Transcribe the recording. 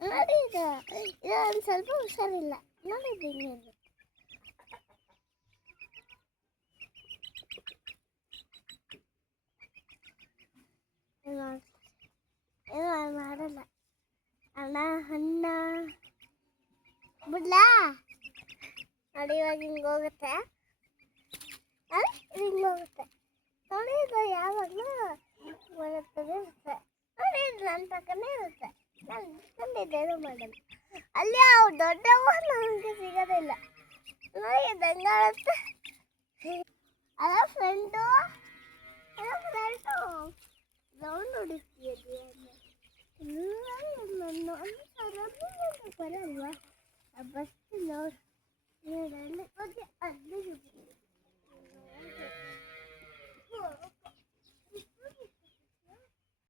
ನೋಡಿ ಇದು ಒಂದು ಸ್ವಲ್ಪ ಹುಷಾರಿಲ್ಲ ನೋಡಿದ್ದು ಹಿಂಗೆ ಏನು ಮಾಡಲ್ಲ ಅಣ್ಣ ಅಣ್ಣ ಬಿಡ್ಲಾ ನೋಡಿ ಇವಾಗ ಹಿಂಗೆ ಹೋಗುತ್ತೆ ಹಿಂಗೆ ಹೋಗುತ್ತೆ ನೋಡಿ ಇದು ಯಾವಾಗಲೂ ಬರುತ್ತದೆ ಇರುತ್ತೆ ನೋಡಿ ಇದು ನನ್ನ ಪಕ್ಕನೇ ಇರುತ್ತೆ ನಾನು ಇಟ್ಕೊಂಡಿದ್ದೇನು ಮಾಡಲ್ಲ ಅಲ್ಲಿ ಅವು ದೊಡ್ಡವು ನನಗೆ ಸಿಗೋದಿಲ್ಲ ನೋಡಿ ಇದು ಹೆಂಗಾಡುತ್ತೆ ಅಲ್ಲ ಫ್ರೆಂಡು ರೌಂಡ್ ಹೊಡಿತೀಯ ಬರಲ್ವಾ ಬಸ್ ನೋಡಿ